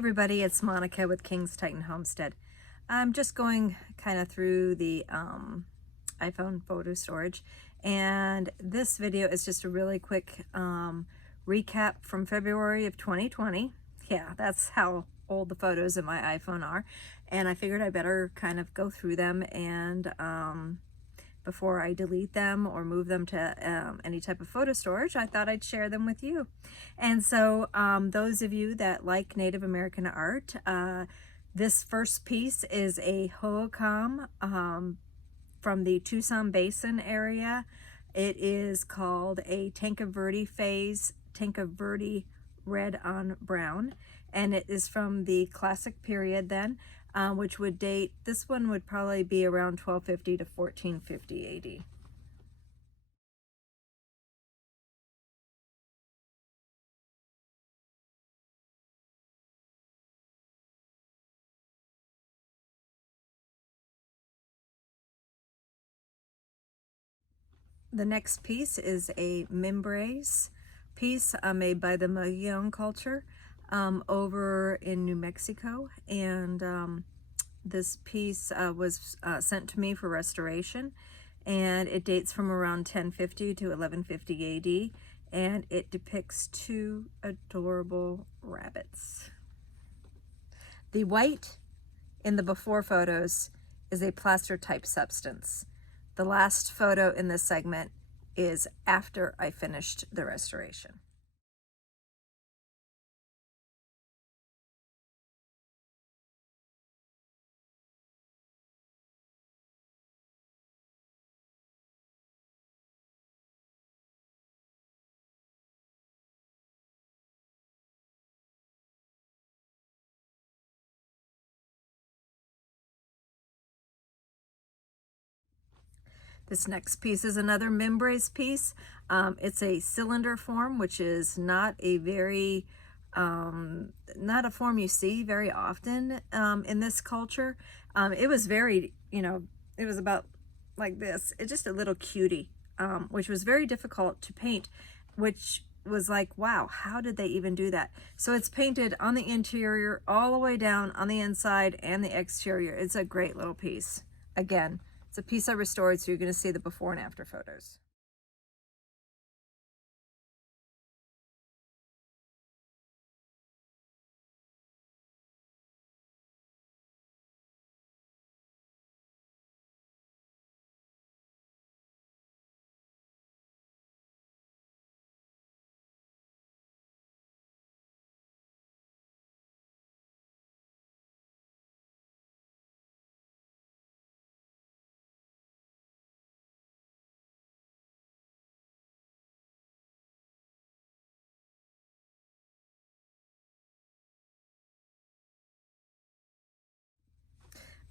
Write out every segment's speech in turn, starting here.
Everybody, it's Monica with King's Titan Homestead. I'm just going kind of through the iPhone photo storage, and this video is just a really quick recap from February of 2020. Yeah, that's how old the photos in my iPhone are, and I figured I better kind of go through them and before I delete them or move them to any type of photo storage, I thought I'd share them with you. And so those of you that like Native American art, this first piece is a hookam from the Tucson Basin area. It is called a Tanka Verde phase, Tanka Verde red on brown, and it is from the classic period then, which would date, this one would probably be around 1250 to 1450 AD. The next piece is a Mimbres piece made by the Mogollon culture over in New Mexico, and this piece was sent to me for restoration, and it dates from around 1050 to 1150 AD, and it depicts two adorable rabbits. The white in the before photos is a plaster type substance. The last photo in this segment is after I finished the restoration. This next piece is another Mimbres piece. It's a cylinder form, which is not a very, not a form you see very often in this culture. It was very, it was about like this. It's just a little cutie, which was very difficult to paint, which was like, wow, how did they even do that? So it's painted on the interior, all the way down on the inside and the exterior. It's a great little piece. Again, it's a piece I restored, so you're going to see the before and after photos.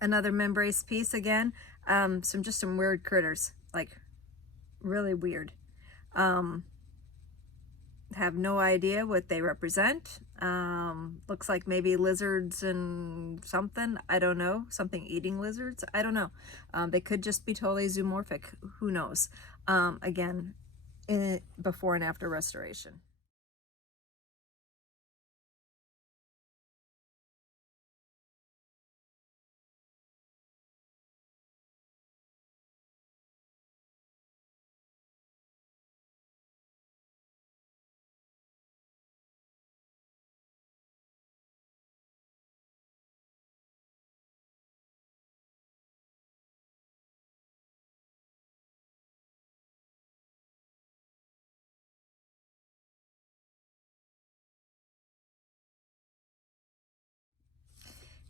Another Membrace piece again. Some weird critters, like really weird. Have no idea what they represent. Looks like maybe lizards and something. I don't know. Something eating lizards. I don't know. They could just be totally zoomorphic. Who knows? Again, before and after restoration.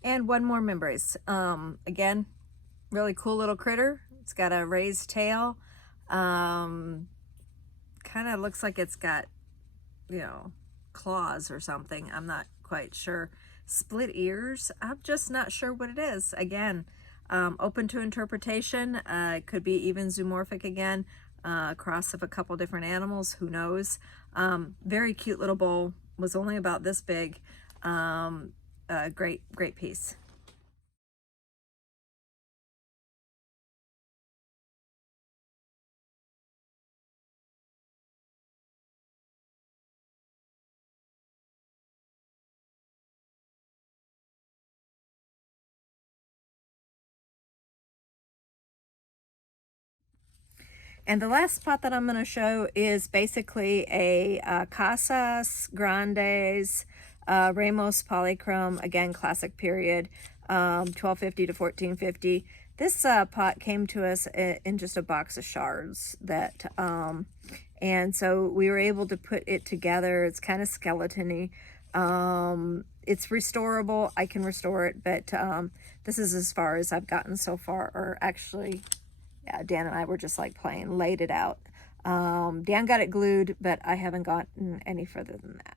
And one more Membrace. Again, really cool little critter. It's got a raised tail. Kind of looks like it's got, claws or something. I'm not quite sure. Split ears. I'm just not sure what it is. Again, open to interpretation. It could be even zoomorphic again. Cross of a couple different animals. Who knows? Very cute little bowl. Was only about this big. Great piece. And the last pot that I'm going to show is basically a Casas Grandes Ramos Polychrome, again, classic period, 1250 to 1450. This pot came to us in just a box of shards that, and so we were able to put it together. It's kind of skeleton-y. It's restorable. I can restore it, but this is as far as I've gotten so far, or actually, yeah, Dan and I were just like playing, laid it out. Dan got it glued, but I haven't gotten any further than that.